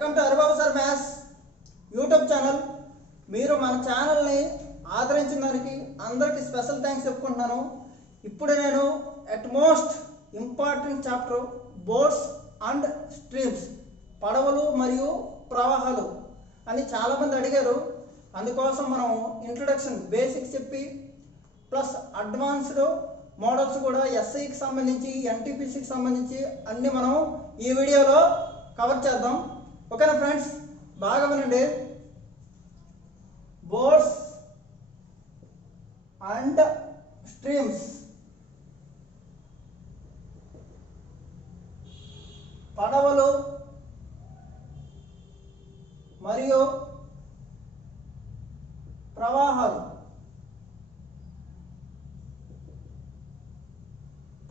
Welcome to Haribabu sir maths YouTube channel. మీరు మన ఛానల్ని ఆదరించిన దానికి అందరికీ స్పెషల్ థ్యాంక్స్ చెప్పుకుంటున్నాను. ఇప్పుడు నేను at most important chapter boats and streams, పడవలు మరియు ప్రవాహాలు అని చాలామంది అడిగారు. అందుకోసం మనం ఇంట్రొడక్షన్ బేసిక్స్ చెప్పి ప్లస్ అడ్వాన్స్డ్ మోడల్స్ కూడా ఎస్ఐకి సంబంధించి ఎన్టీపీసీకి సంబంధించి అన్నీ మనం ఈ వీడియోలో కవర్ చేద్దాం. ఓకేనా ఫ్రెండ్స్, బాగా వినండి. బోట్స్ అండ్ స్ట్రీమ్స్, పడవలు మరియు ప్రవాహాలు.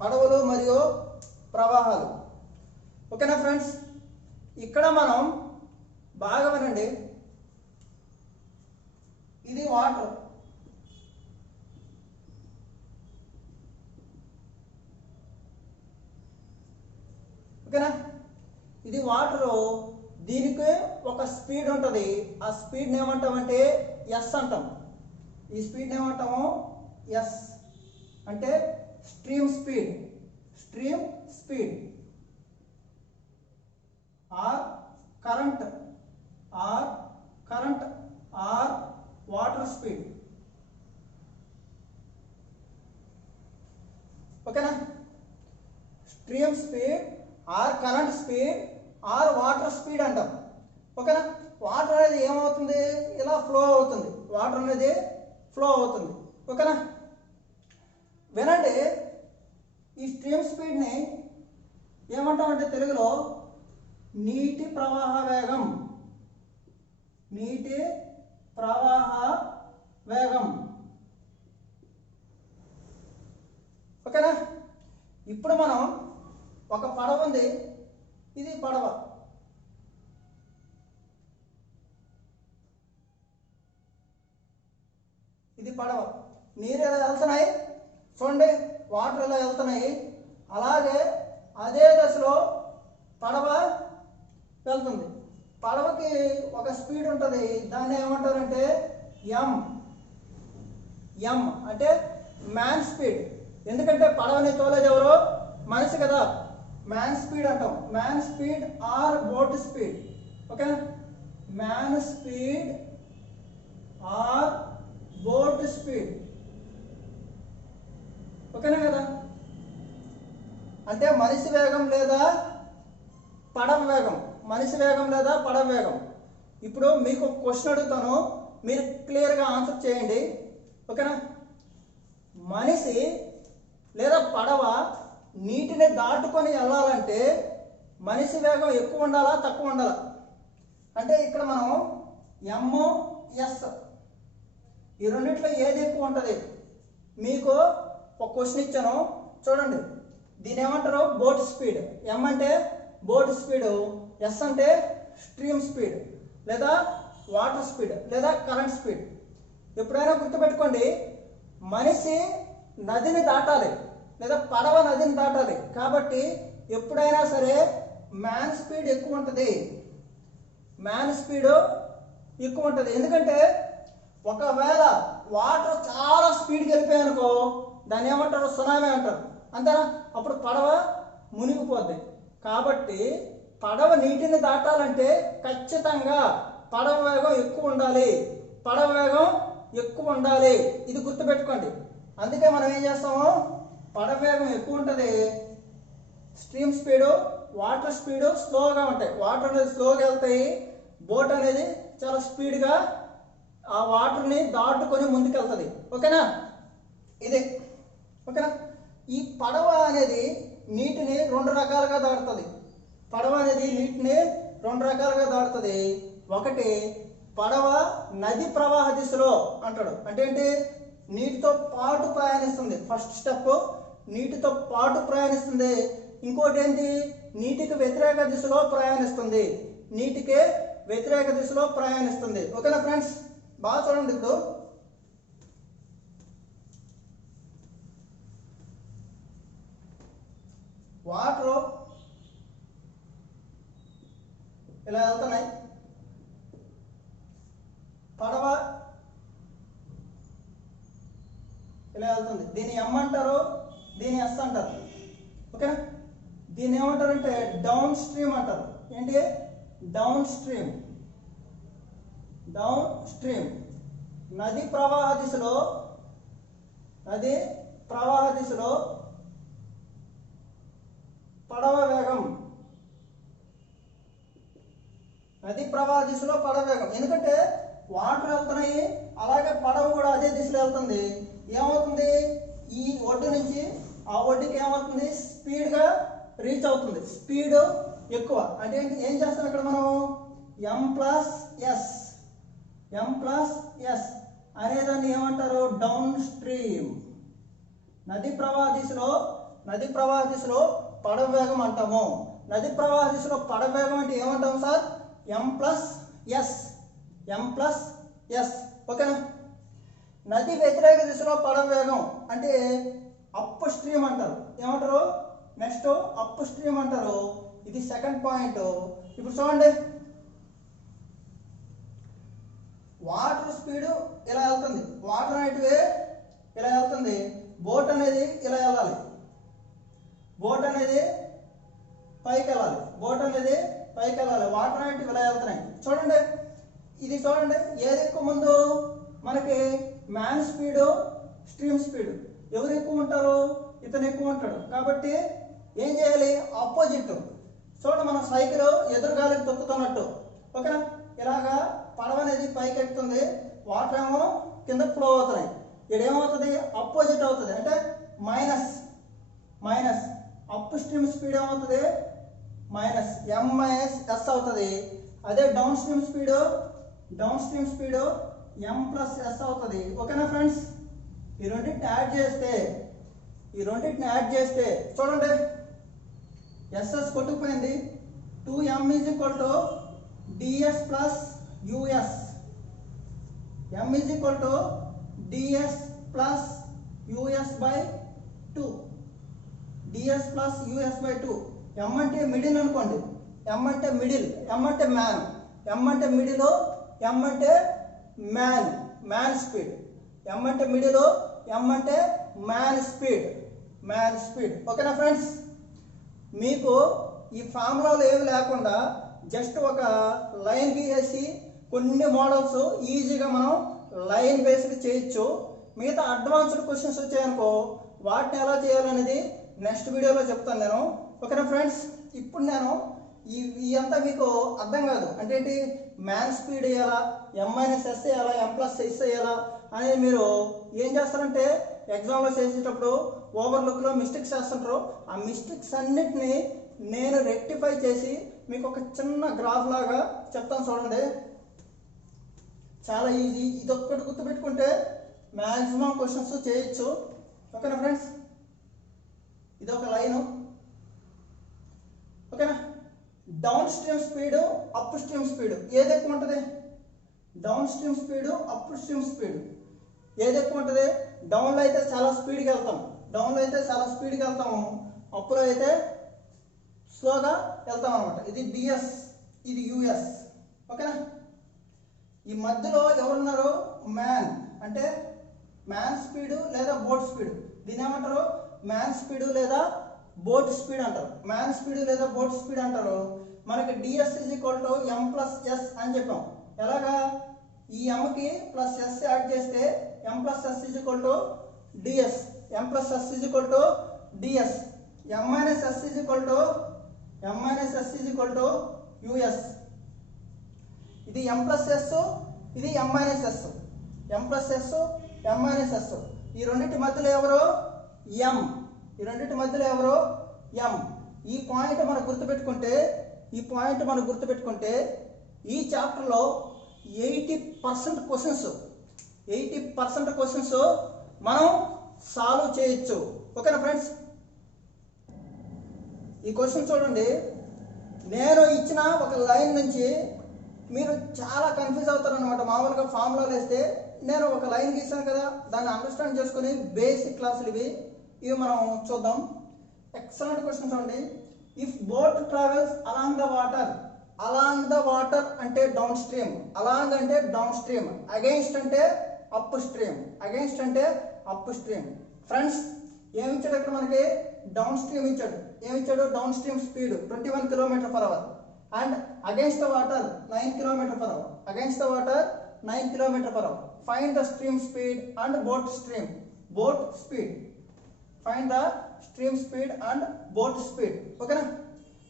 పడవలు మరియు ప్రవాహాలు. ఓకేనా ఫ్రెండ్స్, ఇక్కడ మనం బాగా వినండి. ఇది వాటర్, ఓకేనా? ఇది వాటరు. దీనికి ఒక స్పీడ్ ఉంటుంది. ఆ స్పీడ్ని ఏమంటామంటే ఎస్ అంటాం. ఈ స్పీడ్ని ఏమంటాము? ఎస్ అంటే stream speed. Stream speed or current or water speed. ఓకేనా? Stream speed or current speed or water speed అంటాం. ఓకేనా? వాటర్ అనేది ఏమవుతుంది? ఇలా ఫ్లో అవుతుంది. వాటర్ అనేది ఫ్లో అవుతుంది. ఓకేనా? వినండి, ఈ స్ట్రీమ్ స్పీడ్ని ఏమంటామంటే తెలుగులో నీటి ప్రవాహ వేగం. నీటి ప్రవాహ వేగం. ఓకేనా? ఇప్పుడు మనం ఒక పడవ ఉంది. ఇది పడవ. ఇది పడవ. నీరు ఎలా వెళ్తున్నాయి చూడండి, వాటర్ ఎలా వెళ్తున్నాయి. అలాగే అదే దశలో పడవ వెళ్తుంది. పడవకి ఒక స్పీడ్ ఉంటుంది. దాన్ని ఏమంటారంటే ఎం. ఎం అంటే మ్యాన్ స్పీడ్. ఎందుకంటే పడవని తోలేది ఎవరో? మనిషి కదా. మ్యాన్ స్పీడ్ అంటాం. Man speed or boat speed. ఓకేనా? Man speed or boat speed. ఓకేనా కదా? అంటే మనిషి వేగం లేదా పడవ వేగం. మనిషి వేగం లేదా పడవ వేగం. ఇప్పుడు మీకు క్వశ్చన్ అడుగుతాను, మీరు క్లియర్గా ఆన్సర్ చేయండి. ఓకేనా? మనిషి లేదా పడవ నీటిని దాటుకొని వెళ్ళాలంటే మనిషి వేగం ఎక్కువ ఉండాలా తక్కువ ఉండాలా? అంటే ఇక్కడ మనం ఎంఎస్ ఈ రెండిట్లో ఏది ఎక్కువ ఉంటుంది? మీకు ఒక క్వశ్చన్ ఇచ్చాను చూడండి. దీని ఏమంటారు? Boat speed. ఎం అంటే బోట్ స్పీడ్, ఎస్ అంటే స్ట్రీమ్ స్పీడ్ లేదా వాటర్ స్పీడ్ లేదా కరెంట్ స్పీడ్. ఎప్పుడైనా గుర్తుపెట్టుకోండి, మనిషి నదిని దాటాలి లేదా పడవ నదిని దాటాలి. కాబట్టి ఎప్పుడైనా సరే మ్యాన్ స్పీడ్ ఎక్కువ ఉంటుంది. మ్యాన్ స్పీడ్ ఎక్కువ ఉంటుంది. ఎందుకంటే ఒకవేళ వాటర్ చాలా స్పీడ్కి వెళ్ళిపోయాయనుకో దాన్ని ఏమంటారు? సునామీ అంటారు. అంతేనా? అప్పుడు పడవ మునిగిపోద్ది. కాబట్టి పడవ నీటిని దాటాలంటే ఖచ్చితంగా పడవ వేగం ఎక్కువ ఉండాలి. పడవ వేగం ఎక్కువ ఉండాలి. ఇది గుర్తుపెట్టుకోండి. అందుకే మనం ఏం చేస్తాము? పడవ వేగం ఎక్కువ ఉంటుంది. స్ట్రీమ్ స్పీడు వాటర్ స్పీడు స్లోగా ఉంటాయి. వాటర్ అనేది స్లోగా వెళ్తాయి. బోట్ అనేది చాలా స్పీడ్గా ఆ వాటర్ని దాటుకొని ముందుకెళ్తుంది. ఓకేనా? ఇదే. ఓకేనా? ఈ పడవ అనేది నీటిని రెండు రకాలుగా దాటుతుంది. పడవ అనేది నీటిని రెండు రకాలుగా దాటుతుంది. ఒకటి పడవ నది ప్రవాహ దిశలో అంటాడు. అంటే ఏంటి? నీటితో పాటు ప్రయాణిస్తుంది. ఫస్ట్ స్టెప్ నీటితో పాటు ప్రయాణిస్తుంది. ఇంకోటి ఏంటి? నీటికి వ్యతిరేక దిశలో ప్రయాణిస్తుంది. నీటికి వ్యతిరేక దిశలో ప్రయాణిస్తుంది. ఓకేనా ఫ్రెండ్స్, బాగా చూడండి. ఇప్పుడు వాటర్ ఇలా వెళ్తున్నాయి, పడవ ఇలా వెళ్తుంది. దీన్ని ఎం అంటారు, దీన్ని ఎస్ అంటారు. ఓకేనా? దీన్ని ఏమంటారు అంటే డౌన్ స్ట్రీమ్ అంటారు. ఏంటి? Down stream. డౌన్ స్ట్రీమ్ నది ప్రవాహ దిశలో పడవ వేగం. నది ప్రవాహ దిశలో పడవ వేగం. ఎందుకంటే వాటర్ వెళ్తున్నాయి, అలాగే పడవ కూడా అదే దిశలో వెళ్తుంది. ఏమవుతుంది? ఈ ఒడ్డు నుంచి ఆ ఒడ్డుకి ఏమవుతుంది? స్పీడ్గా రీచ్ అవుతుంది. స్పీడ్ ఎక్కువ. అంటే ఏం చేస్తాం ఇక్కడ మనం? M+S అనేదాన్ని ఏమంటారు? Down stream. నది ప్రవాహ దిశలో పడవ వేగం అంటాము. నది ప్రవాహ దిశలో పడవ వేగం అంటే ఏమంటాం సార్? M+S. ఓకేనా? నది వ్యతిరేక దిశలో పడవ వేగం అంటే అప్ స్ట్రీమ్ అంటారు. ఏమంటారు? నెక్స్ట్ అప్ స్ట్రీమ్ అంటారు. ఇది సెకండ్ పాయింట్. ఇప్పుడు చూడండి, వాటర్ స్పీడ్ ఇలా వెళ్తుంది, వాటర్ అనేటివి ఇలా వెళ్తుంది, బోట్ అనేది ఇలా వెళ్ళాలి, బోట్ అనేది పైకి వెళ్ళాలి, వాటర్ అనేటివి ఇలా వెళ్తున్నాయి. చూడండి, ఇది చూడండి, ఏది ఎక్కువ ముందు? మనకి మ్యాన్ స్పీడ్, స్ట్రీమ్ స్పీడ్. ఎవరు ఎక్కువ ఉంటారు? ఇతను ఎక్కువ ఉంటాడు. కాబట్టి ఏం చేయాలి? ఆపోజిట్. చూడండి, మనం సైకిల్ ఎదురుగాలికి తొక్కుతున్నట్టు. ఓకేనా? ఇలాగా పడవ అనేది పైకి ఎక్కుతుంది, వాటర్ ఏమో కింద ఫ్లో అవుతున్నాయి. ఇక్కడ ఏమవుతుంది? అపోజిట్ అవుతుంది. అంటే మైనస్ అప్ స్ట్రీమ్ స్పీడ్ ఏమవుతుంది? M-S అవుతుంది. అదే డౌన్ స్ట్రీమ్ స్పీడ్ M+S అవుతుంది. ఓకేనా ఫ్రెండ్స్? ఈ రెండింటిని యాడ్ చేస్తే చూడండి, SS కొట్టుకుపోయింది. 2M = DS + US. M = DS + US/2. M అంటే మిడిల్ అనుకోండి. M అంటే మిడిల్, M అంటే మ్యాన్, M అంటే మిడిల్, M అంటే మ్యాన్ స్పీడ్. M అంటే మిడిల్, M అంటే మ్యాన్ స్పీడ్. ఓకేనా ఫ్రెండ్స్? మీకు ఈ ఫార్ములాలు ఏమి లేకుండా జస్ట్ ఒక లైన్ గీసి కొన్ని మోడల్స్ ఈజీగా మనం లైన్ బేస్డ్ చేయొచ్చు. మిగతా అడ్వాన్స్డ్ క్వశ్చన్స్ వచ్చాయనుకో, వాటిని ఎలా చేయాలనేది నెక్స్ట్ వీడియోలో చెప్తాను నేను. ఓకేనా ఫ్రెండ్స్? ఇప్పుడు నేను ఈ అంతా మీకు అర్థం కాదు అంటే ఏంటి, మ్యాన్ స్పీడ్ వేయాలా, M-S వేయాలా, M+S వేయాలా అనేది మీరు ఏం చేస్తారంటే ఎగ్జామ్లో చేసేటప్పుడు ఓవర్లుక్లో మిస్టేక్స్ చేస్తుంటారు. ఆ మిస్టేక్స్ అన్నిటినీ నేను రెక్టిఫై చేసి మీకు ఒక చిన్న గ్రాఫ్ లాగా చెప్తాను. చూడండి, చాలా ఈజీ. ఇదొక్కటి గుర్తుపెట్టుకుంటే మ్యాక్సిమం క్వశ్చన్స్ చేయొచ్చు. ఓకేనా ఫ్రెండ్స్? ఇదొక లైను. ఓకేనా? Down stream speed, up stream speed ఏది ఎక్కువ ఉంటుంది? Down stream speed, up stream speed ఏది ఎక్కువ ఉంటుంది? డౌన్లో అయితే చాలా స్పీడ్గా వెళ్తాము, అప్లో అయితే స్లోగా వెళ్తాం అనమాట. ఇది DS, ఇది US. ఓకేనా? ఈ మధ్యలో ఎవరున్నారు? మ్యాన్. అంటే మ్యాన్ స్పీడ్ లేదా బోట్ స్పీడ్. దీని ఏమంటారు? మ్యాన్ స్పీడ్ లేదా బోట్ స్పీడ్ అంటారు. మనకి DS = M+S అని చెప్పాం. ఎలాగా? ఈ Mకి +S యాడ్ చేస్తే M+S = DS. M+S = DS. M-S US. ఇది M+S, ఇది M-S. ఈ రెండింటి మధ్యలో ఎవరు? M. ఈ పాయింట్ మనం గుర్తుపెట్టుకుంటే ఈ చాప్టర్లో 80% క్వశ్చన్స్ మనం సాల్వ్ చేయొచ్చు. ఓకేనా ఫ్రెండ్స్? ఈ క్వశ్చన్ చూడండి, నేను ఇచ్చిన ఒక లైన్ నుంచి మీరు చాలా కన్ఫ్యూజ్ అవుతారనమాట. మామూలుగా ఫార్ములాలు వేస్తే నేను ఒక లైన్ గీసాను కదా, దాన్ని అండర్స్టాండ్ చేసుకుని బేసిక్ క్లాసులు ఇవి మనం చూద్దాం. ఎక్సలెంట్ క్వశ్చన్ చూడండి. If boat travels along the water, along the water అంటే డౌన్ స్ట్రీమ్, అలాంగ్ అంటే డౌన్ స్ట్రీమ్, అగెయిన్స్ట్ అంటే అప్ స్ట్రీమ్, అగెయిన్స్ట్ అంటే అప్ స్ట్రీమ్. ఫ్రెండ్స్ ఏమి ఇచ్చాడు ఇక్కడ మనకి? డౌన్ స్ట్రీమ్ ఇచ్చాడు. ఏమిచ్చాడు? Downstream speed 21 km/h and against the water 9 km/h, against the water 9 km/h. Find the stream speed and boat speed, find the stream speed and boat speed. ఓకేనా?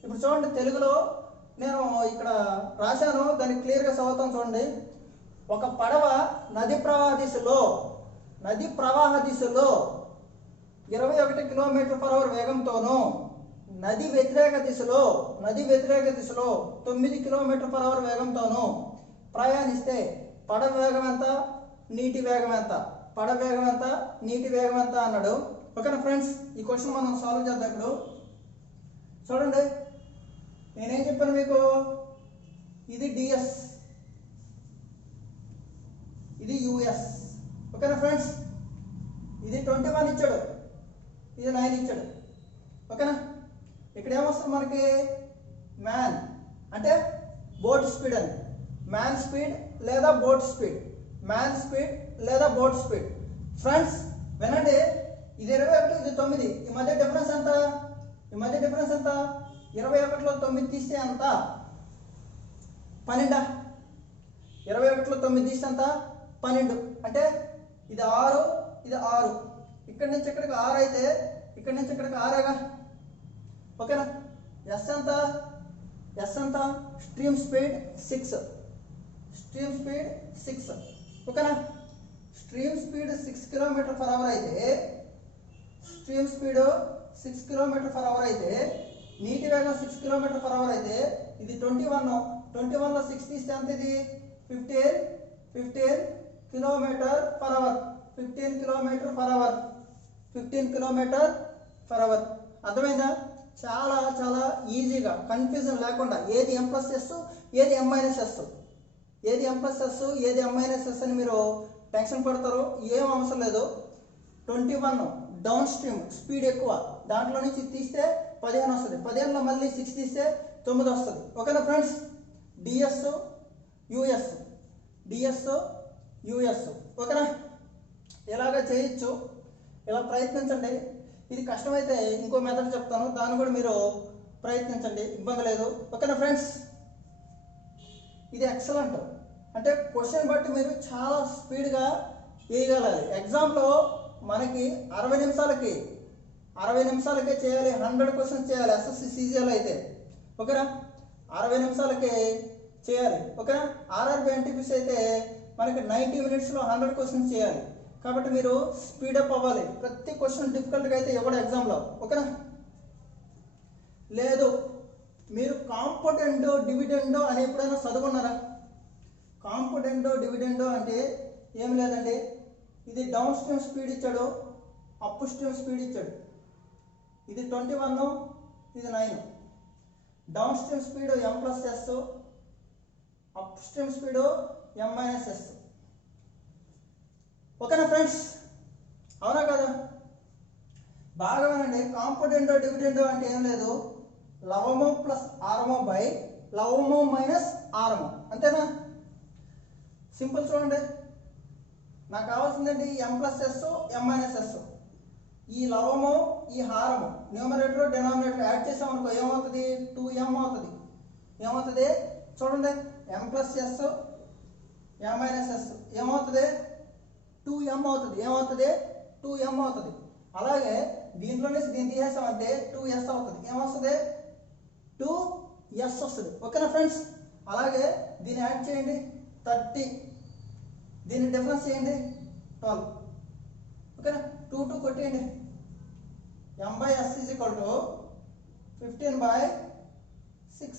ఇప్పుడు చూడండి, తెలుగులో నేను ఇక్కడ రాశాను, దాన్ని క్లియర్గా చదువుతాను చూడండి. ఒక పడవ నది ప్రవాహ దిశలో 21 km/h వేగంతోనూ నది వ్యతిరేక దిశలో 9 km/h వేగంతోనూ ప్రయాణిస్తే పడవ వేగం ఎంత, నీటి వేగం ఎంత, పడవ వేగం ఎంత, నీటి వేగం ఎంత అన్నాడు. ఓకేనా ఫ్రెండ్స్, ఈ క్వశ్చన్ మనం సాల్వ్ చేద్దాం. ఇప్పుడు చూడండి, నేనేం చెప్పాను మీకు? ఇది డిఎస్, ఇది యుఎస్. ఓకేనా ఫ్రెండ్స్, ఇది 21 ఇచ్చాడు, ఇది 9 ఇచ్చాడు. ఓకేనా? ఇక్కడ ఏమొస్తుంది మనకి? మ్యాన్ అంటే బోట్ స్పీడ్ అని, మ్యాన్ స్పీడ్ లేదా బోట్ స్పీడ్, మ్యాన్ స్పీడ్ లేదా బోట్ స్పీడ్. ఫ్రెండ్స్ వినండి, ఇది 21, ఇది 9, ఈ మధ్య డిఫరెన్స్ ఎంత? 21లో 9 తీస్తే ఎంత? 12. 21లో 9 తీస్తే ఎంత? 12. అంటే ఇది 6, ఇది 6. ఇక్కడి నుంచి ఇక్కడికి 6 అయితే ఇక్కడి నుంచి ఇక్కడికి 6గా. ఓకేనా? ఎస్ ఎంత? Stream speed 6, stream speed 6. ఓకేనా? స్ట్రీమ్ స్పీడ్ 6 km/h అయితే, స్ట్రీమ్ స్పీడ్ 6 km/h అయితే, నీటి వేగం 6 km/h అయితే, ఇది 21లో 6 తీస్తే ఎంత? ఇది 15 km/h, 15 km/h. అర్థమైందా? చాలా చాలా ఈజీగా, కన్ఫ్యూజన్ లేకుండా, ఏది M+S ఏది M-S, ఏది M+S ఏది M-S అని మీరు టెన్షన్ పడతారు, ఏం అవసరం లేదు. 21 డౌన్ స్ట్రీమ్ స్పీడ్ ఎక్కువ, దాంట్లో నుంచి తీస్తే 15 వస్తుంది, 15లో మళ్ళీ 6 తీస్తే 9 వస్తుంది. ఓకేనా ఫ్రెండ్స్? DS US. ఓకేనా? ఇలాగ చేయొచ్చు, ఇలా ప్రయత్నించండి. ఇది కష్టమైతే ఇంకో మెథడ్ చెప్తాను, దాన్ని కూడా మీరు ప్రయత్నించండి, ఇబ్బంది లేదు. ఓకేనా ఫ్రెండ్స్? ఇది ఎక్సలెంట్. అంటే క్వశ్చన్ బట్టి మీరు చాలా స్పీడ్గా వేయగలగాలి. ఎగ్జామ్లో మనకి 60 నిమిషాలకే చేయాలి, 100 క్వశ్చన్స్ చేయాలి ఎస్ఎస్సి సీజీఎల్ అయితే. ఓకేనా? 60 నిమిషాలకే చేయాలి. ఓకేనా? ఆర్ఆర్బి ఎన్టీపీసీ అయితే మనకి 90 minutesలో 100 క్వశ్చన్స్ చేయాలి. కాబట్టి మీరు స్పీడప్ అవ్వాలి. ప్రతి క్వశ్చన్ డిఫికల్ట్గా అయితే ఇవ్వడం ఎగ్జామ్లో. ఓకేనా? లేదు, మీరు కాంపోనెంటో డివిడెండో అని ఎప్పుడైనా చదువుకున్నారా? కాంపోనెంటో డివిడెండో అంటే ఏం లేదండి, ఇది డౌన్ స్ట్రీమ్ స్పీడ్ ఇచ్చాడు, అప్ స్ట్రీమ్ స్పీడ్ ఇచ్చాడు. ఇది 21, ఇది 9. Down stream speed M+S, up stream speed M-S. ఓకేనా ఫ్రెండ్స్? అవునా కదా? బాగా వినండి. కాంపోనెంటో డివిడెండో అంటే ఏం లేదు, లవము ప్లస్ ఆరము బై లవము మైనస్ ఆరము, అంతేనా? సింపుల్. చూడండి, నాకు కావాల్సిందండి M+S, M-S. ఈ లవము ఈ హారము న్యూమరేటర్ డినామినేటర్ యాడ్ చేసామనుకో ఏమవుతుంది? 2M అవుతుంది. ఏమవుతుంది? చూడండి, M+S M-S ఏమవుతుంది? 2M అవుతుంది. ఏమవుతుంది? 2M అవుతుంది. అలాగే దీంట్లో నుంచి దీన్ని తీసేసామంటే 2S అవుతుంది. ఏమొస్తుంది? 2S వస్తుంది. ఓకేనా ఫ్రెండ్స్? అలాగే దీన్ని యాడ్ చేయండి 30, దీన్ని డిఫరెన్స్ చేయండి 12. ఓకేనా? 2 కొట్టేయండి. M/S = 15/6.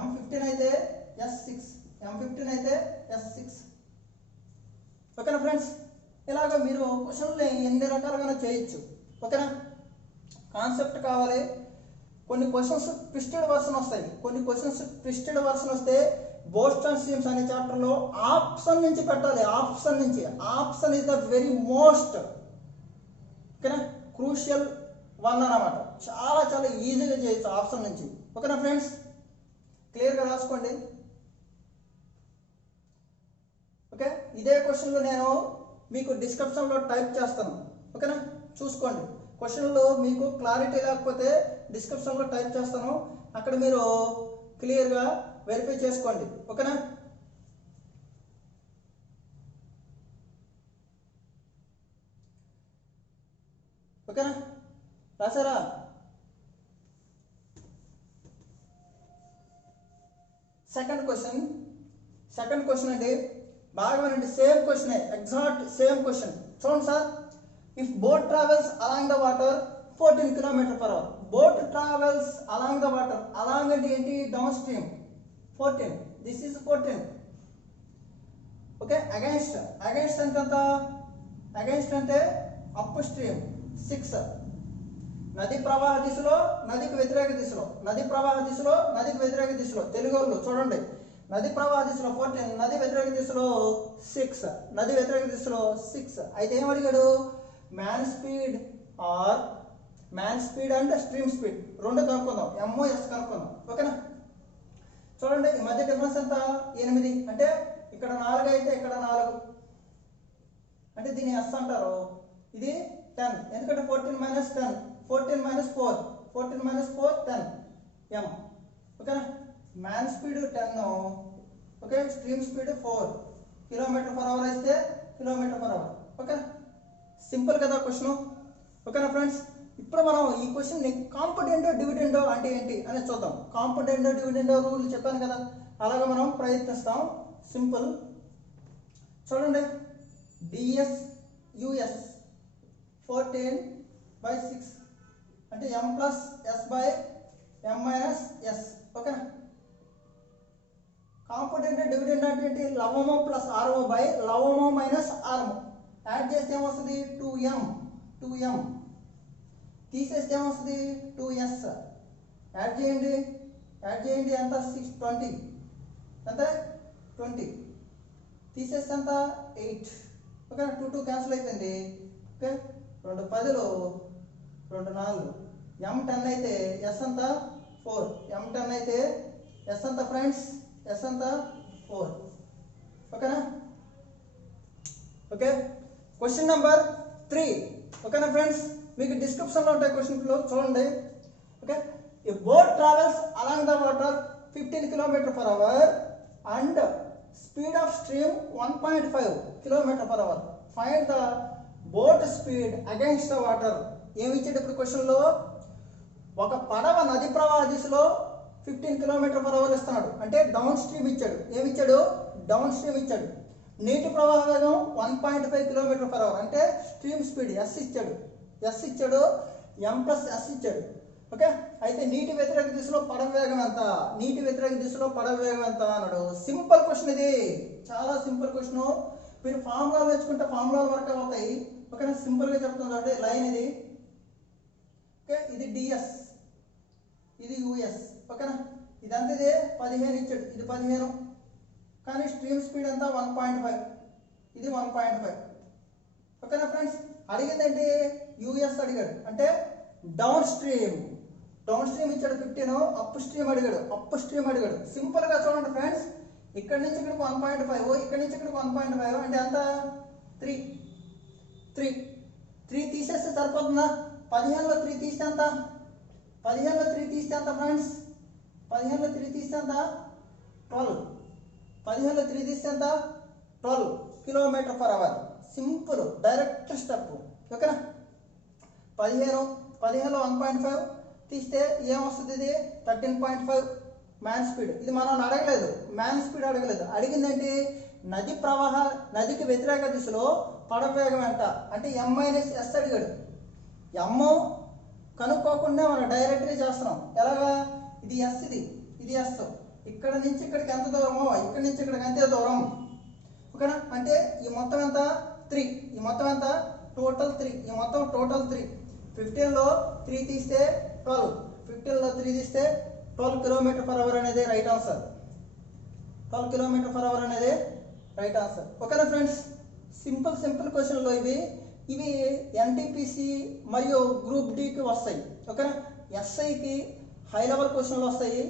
M15 అయితే S6, M15 అయితే S6. ఓకేనా ఫ్రెండ్స్? ఇలాగ మీరు క్వశ్చన్లు ఎన్ని రకాలుగా చేయొచ్చు. ఓకేనా? కాన్సెప్ట్ కావాలి. కొన్ని క్వశ్చన్స్ ట్విస్టెడ్ వర్షన్ వస్తాయి, కొన్ని క్వశ్చన్స్ ట్విస్టెడ్ వర్షన్ వస్తే బోస్టన్ స్ట్రీమ్స్ అనే చాప్టర్లో ఆప్షన్ నుంచి పెట్టాలి. Option is the very most ఓకేనా క్రూషియల్ వన్ అన్నమాట. చాలా చాలా ఈజీగా చేయొచ్చు ఆప్షన్ నుంచి. ఓకేనా ఫ్రెండ్స్? క్లియర్గా రాసుకోండి. ఓకే, ఇదే క్వశ్చన్లు నేను మీకు డిస్క్రిప్షన్లో టైప్ చేస్తాను. ఓకేనా, చూసుకోండి. క్వశ్చన్లు మీకు క్లారిటీ లేకపోతే డిస్క్రిప్షన్లో టైప్ చేస్తాను, అక్కడ మీరు క్లియర్గా వెరిఫై చేసుకోండి. ఓకేనా, ఓకేనా, రాసారా? సెకండ్ క్వశ్చన్ అండి, బాగా వినండి. Same question, exact same question. చూడండి sir, if boat travels along the water 14 km/h. Boat travels along the water. Along అంటే ఏంటి? Downstream. 14, this is 14. Okay, against ఎంత? అగైన్స్ట్ అంటే అప్ స్ట్రీమ్ 6. నది ప్రవాహ దిశలో, నదికి వ్యతిరేక దిశలో. నది ప్రవాహ దిశలో, నదికి వ్యతిరేక దిశలో. తెలుగు వాళ్ళు చూడండి, నది ప్రవాహ దిశలో 14, నది వ్యతిరేక దిశలో 6. నది వ్యతిరేక దిశలో 6. అయితే ఏం అడిగాడు? Man speed and stream speed రెండు కనుక్కుందాం. ఎంఓఎస్ కనుక్కుందాం. ఓకేనా, చూడండి, ఈ మధ్య డిఫరెన్స్ ఎంత? 8. అంటే ఇక్కడ 4 అయితే ఇక్కడ 4, అంటే దీన్ని ఎస్ అంటారు. ఇది 10, ఎందుకంటే 14 - 10, 14 - 4, 14 - 4 10 m. ఓకేనా, man speed 10, okay, stream speed 4 km/h అయితే km/h. ఓకే, సింపుల్ కదా క్వశ్చన్. ఓకేనా ఫ్రెండ్స్, ఇప్పుడు మనం ఈ క్వశ్చన్ని కాంపొనెంట్ డివిడెండ్ అంటే ఏంటి అని చూద్దాం. కాంపొనెంట్ డివిడెండ్ రూల్ చెప్పాను కదా, అలాగే మనం ప్రయత్నిస్తాం. సింపుల్, చూడండి, డిఎస్ యుఎస్ 14/6 అంటే m + s/m - s. ఓకేనా, కాంపొనెంట్ డివిడెండ్ అంటే ఏంటి? లవము ప్లస్ ఆరము బై లవము మైనస్ ఆరము. యాడ్ చేస్తే ఏమొస్తుంది? 2m. తీసేస్తే ఏమొస్తుంది? 2s. యాడ్ చేయండి ఎంత? 620. ఎంత? 20. తీసేస్తే ఎంత? 8. ఓకే, 2 క్యాన్సిల్ అయిపోయింది. ఓకే, 2 10లు 2 4. m10 అయితే s అంత 4. m10 అయితే s అంత ఫ్రెండ్స్? s అంత 4. ఓకేనా, ఓకే. Question number 3. ఓకేనా ఫ్రెండ్స్, మీకు డిస్క్రిప్షన్లో ఉంటాయి క్వశ్చన్లు, చూడండి. Okay, a boat travels along the water 15 km/h and speed of stream 1.5 km/h. Find the boat speed against the water. ఏమి ఇచ్చాడు ఇప్పుడు క్వశ్చన్లో? ఒక పడవ నది ప్రవాహ దిశలో 15 km/h ఇస్తున్నాడు, అంటే డౌన్ స్ట్రీమ్ ఇచ్చాడు. ఏమి ఇచ్చాడు? డౌన్ స్ట్రీమ్ ఇచ్చాడు. నీటి ప్రవాహ వేగం 1.5 km/h అంటే స్ట్రీమ్ స్పీడ్ s ఇచ్చాడు. m + s ఇచ్చాడు. ఓకే, అయితే నీటి వ్యతిరేక దిశలో పడవ వేగం ఎంత? అన్నాడు. సింపుల్ క్వశ్చన్ ఇది, చాలా సింపుల్ క్వశ్చన్. మీరు ఫార్ములాలు నేర్చుకుంటే ఫార్ములాలు వర్క్ అవుతాయి. ఓకేనా, సింపుల్గా చెప్తాను చూడండి. లైన్ ఇది, ఓకే, ఇది డిఎస్, ఇది యుఎస్. ఓకేనా, ఇదంతా ఇదే 15 ఇచ్చాడు, ఇది 15, కానీ స్ట్రీమ్ స్పీడ్ అంతా 1.5, ఇది 1.5. ఓకేనా ఫ్రెండ్స్, అడిగింది ఏంటి? యుఎస్ అడిగాడు, అంటే డౌన్ స్ట్రీమ్ ఇచ్చాడు 15, అప్ స్ట్రీమ్ అడిగాడు. సింపుల్గా చూడండి ఫ్రెండ్స్, ఇక్కడ నుంచి ఇక్కడికి 1.5, ఇక్కడ నుంచి ఇక్కడికి 1.5 అంటే ఎంత? 3 తీసేస్తే సరిపోతుందా? 15లో 3 తీస్తే ఎంత? 15లో 3 తీస్తే ఎంత ఫ్రెండ్స్? 15లో 3 తీస్తే ఎంత? 12. 15లో 3 తీస్తే ఎంత? 12 km/h. Simple, direct step. ఓకేనా, 15లో 1.5 తీస్తే ఏమొస్తుంది? ఇది 13.5 మ్యాన్ స్పీడ్. ఇది మనం అడగలేదు, మ్యాన్ స్పీడ్ అడగలేదు. అడిగిందేంటి? నదికి వ్యతిరేక దిశలో పడవ వేగం ఎంత అంటే m - s అడిగాడు. m కనుక్కోకుండా మనం డైరెక్ట్గా చేస్తున్నాం. ఎలాగా? ఇది s, ఇది s. ఇక్కడ నుంచి ఇక్కడికి ఎంత దూరమో ఇక్కడ నుంచి ఇక్కడికి అంతే దూరం. ఓకేనా, అంటే ఈ మొత్తం ఎంత? 3. ఈ మొత్తం ఎంత? టోటల్ 3. ఈ మొత్తం టోటల్ 3. 15లో 3 తీస్తే 12, 15లో 3 తీస్తే 12 km/h అనేది రైట్ ఆన్సర్. 12 km/h అనేది రైట్ ఆన్సర్. ఓకేనా ఫ్రెండ్స్, సింపుల్ క్వశ్చన్లు ఇవి ఎన్టీపీసీ మరియు గ్రూప్ డికి వస్తాయి. ఓకేనా, ఎస్ఐకి హై లెవెల్ క్వశ్చన్లు వస్తాయి,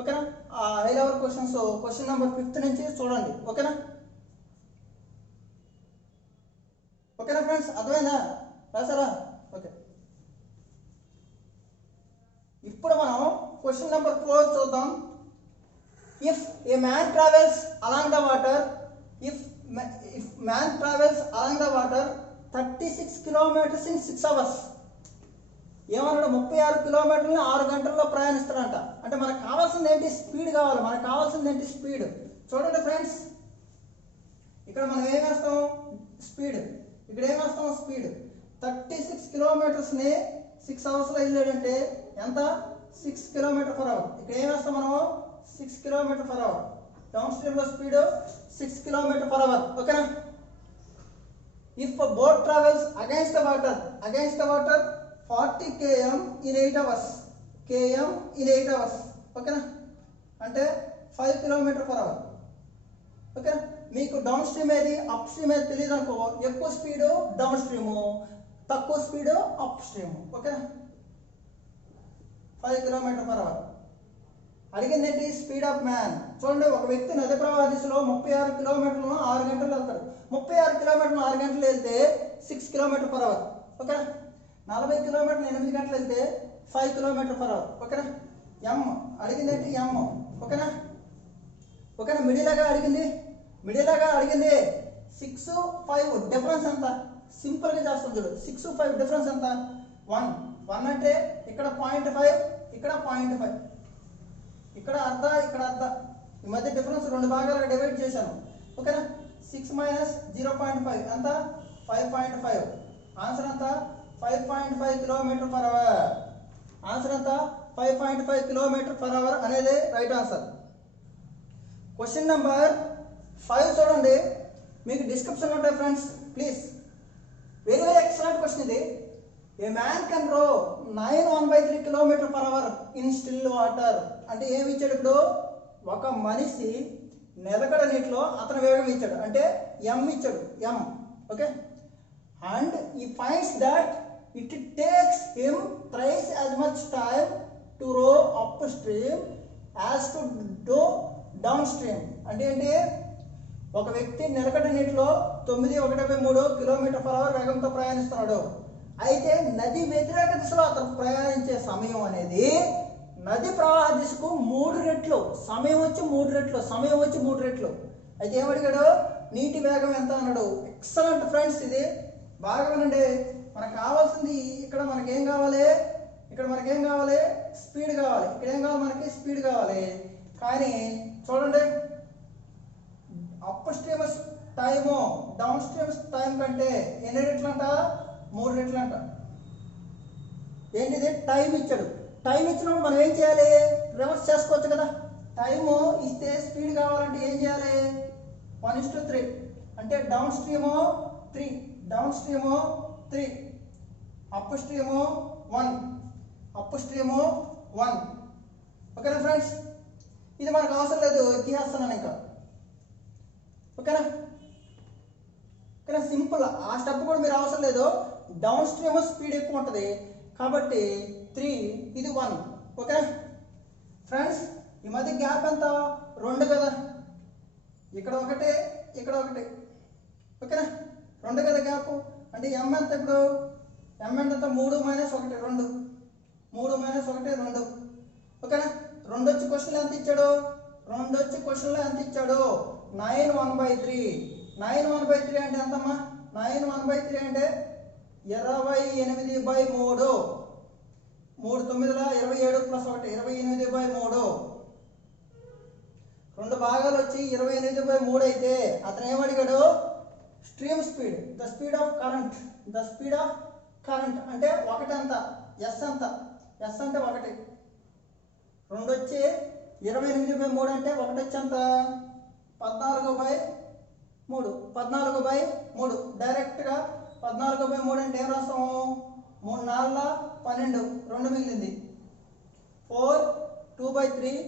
ఓకేనా. ఆ high level questions question number 5 నుంచి చూడండి. ఓకేనా. ఓకేనా ఫ్రెండ్స్, అర్థమైందా? రాసారా? ఓకే. ఇప్పుడు మనం క్వశ్చన్ నెంబర్ 4 చూద్దాం. If A man travels along the water, if man travels along the water 36 kilometers in 6 hours. ఏమన్నాడు? 36 కిలోమీటర్లని 6 గంటల్లో ప్రయాణిస్తాడంట. అంటే మనకు కావాల్సింది ఏంటి? స్పీడ్ కావాలి. మనకు కావాల్సింది ఏంటి? స్పీడ్. చూడండి ఫ్రెండ్స్, ఇక్కడ మనం ఏం వేస్తాం? స్పీడ్. ఇక్కడ ఏం వేస్తాం? స్పీడ్. 36 కిలోమీటర్స్ని 6 అవర్స్లో వెళ్ళాడంటే ఎంత? 6 km/h. ఇక్కడ ఏం వేస్తాం మనము? 6 km/h. డౌన్ స్ట్రీమ్లో స్పీడ్ 6 km/h. ఓకేనా. If boat travels against the water 40 km in 8 hours. ఓకేనా. అంటే 5 km/h. ఓకేనా. మీకు డౌన్ స్ట్రీమ్ ఏది అప్ స్ట్రీమ్ ఏది తెలియదు అనుకో, ఎక్కువ స్పీడ్ డౌన్ స్ట్రీము, తక్కువ స్పీడ్ అప్ స్ట్రీమ్. ఓకేనా. 5 km/h. అడిగింది ఏంటి? Speed of man. చూడండి, ఒక వ్యక్తి నది ప్రవాహ దిశలో 36 కిలోమీటర్లను 6 గంటలు వెళ్తాడు. 36 కిలోమీటర్లు 6 గంటలు వెళ్తే 6 km/h. ఓకేనా. 40 కిలోమీటర్లు 8 గంటలు వెళ్తే 5 km/h. ఓకేనా. ఎం అడిగింది ఏంటి? ఎం. ఓకేనా. ఓకేనా. మిడిలాగా అడిగింది 6, 5 డిఫరెన్స్ ఎంత? సింపుల్గా చేస్తాం చూడు. 6, 5 డిఫరెన్స్ ఎంత? 1 అంటే ఇక్కడ 0.5, ఇక్కడ 0.5, ఇక్కడ అర్ధ, ఇక్కడ అర్ధ. ఈ మధ్య డిఫరెన్స్ 2 భాగాలుగా డివైడ్ చేశాను. ఓకేనా. 6 - 0.5 ఎంత? 5.5. ఆన్సర్ ఎంత? 5.5 km/h. ఆన్సర్ ఎంత? 5.5 km/h అనేది రైట్ ఆన్సర్. క్వశ్చన్ నెంబర్ 5 చూడండి, మీకు డిస్క్రిప్షన్ ఉంటాయి friends. Please, very very excellent question ఇది. ఏ మ్యాన్ కెన్ రో 9 km/h ఇన్ స్టిల్ వాటర్. అంటే ఏమి ఇచ్చాడు? ఇప్పుడు ఒక మనిషి నిలకడ నీటిలో అతని వేగం ఇచ్చాడు, అంటే ఎం ఇచ్చాడు. ఎం. ఓకే. అండ్ ఈ finds that it takes him thrice as much time to row upstream as to do downstream. అంటే ఏంటి? ఒక వ్యక్తి నిలకడ నీటిలో 9:1.3 km/h వేగంతో ప్రయాణిస్తున్నాడు. అయితే నది వ్యతిరేక దిశలో అతను ప్రయాణించే సమయం అనేది నది ప్రవాహ దిశకు 3 రెట్లు. సమయం వచ్చి 3 రెట్లు. అయితే ఏమడిగాడు? నీటి వేగం ఎంత అన్నాడు. ఎక్సలెంట్ ఫ్రెండ్స్, ఇది బాగా వినండి. మనకు కావాల్సింది ఇక్కడ మనకేం కావాలి? స్పీడ్ కావాలి. ఇక్కడ ఏం కావాలి? మనకి స్పీడ్ కావాలి. కానీ చూడండి, up streams time down streams time కంటే ఎన్ని రెట్లు అంట? 3 రెట్లు అంట. ఏంటిది? టైం ఇచ్చాడు. టైం ఇచ్చినప్పుడు మనం ఏం చేయాలి? రివర్స్ చేసుకోవచ్చు కదా. టైము ఇస్తే స్పీడ్ కావాలంటే ఏం చేయాలి? 1:3. అంటే డౌన్ స్ట్రీము 3, అప్ స్ట్రీము 1. ఓకేనా ఫ్రెండ్స్, ఇది మనకు అవసరం లేదు, తీసేస్తున్నాను ఇంకా. ఓకేనా. సింపుల్. ఆ స్టెప్ కూడా మీరు అవసరం లేదు. డౌన్ స్ట్రీమ్ స్పీడ్ ఎక్కువ ఉంటుంది కాబట్టి 3, ఇది 1. ఓకేనా ఫ్రెండ్స్, ఈ మధ్య గ్యాప్ ఎంత? 2 కదా. ఇక్కడ ఒకటి, ఇక్కడ ఒకటి. ఓకేనా. 2 కదా గ్యాప్. అంటే ఎం ఎంత? ఇప్పుడు ఎం ఎంత? 3 - 1 2. 3 - 1 2. ఓకేనా. 2 వచ్చి క్వశ్చన్లో ఎంత ఇచ్చాడు? 9/1/3. 9/1/3 అంటే ఎంతమ్మా? 9/1/3 అంటే 28/3. 3 9 27 + 1 28/3. 2 భాగాలు వచ్చి 28/3 అయితే అతను ఏమడిగాడు? Stream speed, the speed of current అంటే 1 ఎంత? ఎస్ ఎంత? ఎస్ అంటే 1. 2 వచ్చి 28/3 అంటే 1 వచ్చి ఎంత? 14/3. 14/3 డైరెక్ట్గా 14/3 అంటే ఏం రాస్తాము? 3 4 12, 2 మిగిలింది. 4 2/3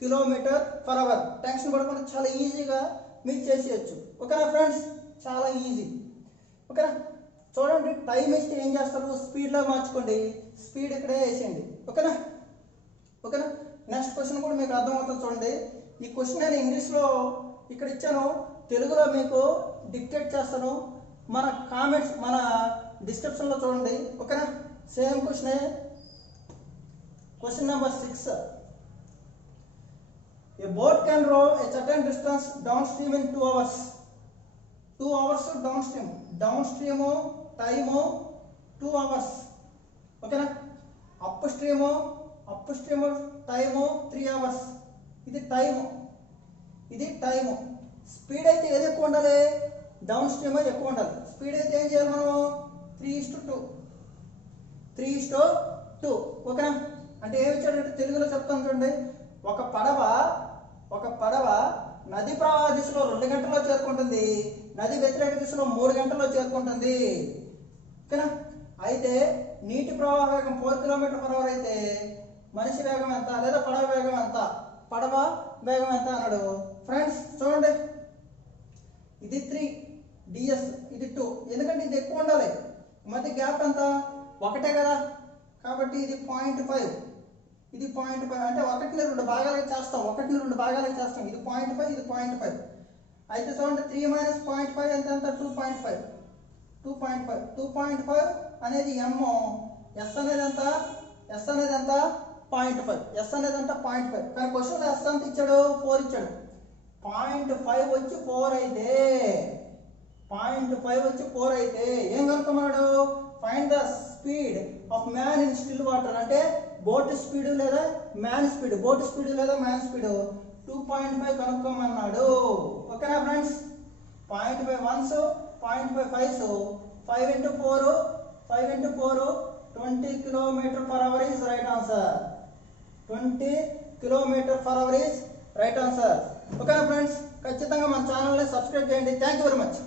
km/h. టెన్షన్ పడకుండా చాలా ఈజీగా మీరు చేసేయచ్చు. ఓకేనా ఫ్రెండ్స్, చాలా ఈజీ. ఓకేనా. చూడండి, టైం ఇస్తే ఏం చేస్తారు? స్పీడ్లో మార్చుకోండి. స్పీడ్ ఇక్కడే వేసేయండి. ఓకేనా. నెక్స్ట్ క్వశ్చన్ కూడా మీకు అర్థమవుతుంది చూడండి. ఈ క్వశ్చన్ నేను ఇంగ్లీష్లో ఇక్కడ ఇచ్చాను, తెలుగులో మీకు డిక్టేట్ చేస్తాను. మన కామెంట్స్ మన డిస్క్రిప్షన్లో చూడండి, ఓకేనా? సేమ్ క్వశ్చనే. Question number 6. A boat can row a certain distance downstream in 2 hours. 2 hours downstream. Downstream time 2 hours. ఓకేనా? upstream time 3 hours. ఇది టైం. స్పీడ్ అయితే ఏది ఎక్కువ ఉండాలి? డౌన్ స్ట్రీమ్ ఎక్కువ ఉండాలి. స్పీడ్ అయితే ఏం చేయాలి మనం? 3:2. ఓకేనా? అంటే ఏమి ఇచ్చాడంటే తెలుగులో చెప్తాను చూడండి. ఒక పడవ నది ప్రవాహ దిశలో 2 గంటల్లో చేరుకుంటుంది, నది వ్యతిరేక దిశలో 3 గంటల్లో చేరుకుంటుంది, ఓకేనా? అయితే నీటి ప్రవాహ వేగం 4 km/h అయితే మనిషి వేగం ఎంత, లేదా పడవ వేగం ఎంత? పడవ వేగం ఎంత అన్నాడు. ఫ్రెండ్స్ చూడండి, ఇది 3 ds, ఇది 2. ఎందుకంటే ఇది ఎక్కువ ఉండాలి. మధ్య గ్యాప్ ఎంత? ఒకటే కదా, కాబట్టి ఇది 0.5. ఇది 0.5 అంటే 1ని 2 భాగాలుగా చేస్తాం. ఇది 0.5, ఇది 0.5. అయితే చూడండి 3 - 0.5 ఎంత? 2.5. 2.5 అనేది m. s అనేది ఎంత? 0.5. s అనేది 0.5. కానీ క్వశ్చన్లో s ఎంత ఇచ్చాడు? 4 ఇచ్చాడు. 0.5 వచ్చి 4 అయితే, 0.5 వచ్చి 4 అయితే ఏం కనుక్కున్నాడు? Find the speed of man in still water. అంటే బోట్ స్పీడ్ లేదా మ్యాన్ స్పీడ్, 2.5 కనుక్కోమన్నాడు. ఓకేనా friends? 0.5 ones, 0.5 fives, 5 × 4 20 km/h is right answer. 20 km/h is right answer. ఓకేనా ఫ్రెండ్స్? ఖచ్చితంగా మన ఛానల్ని సబ్స్క్రైబ్ చేయండి. Thank you very much.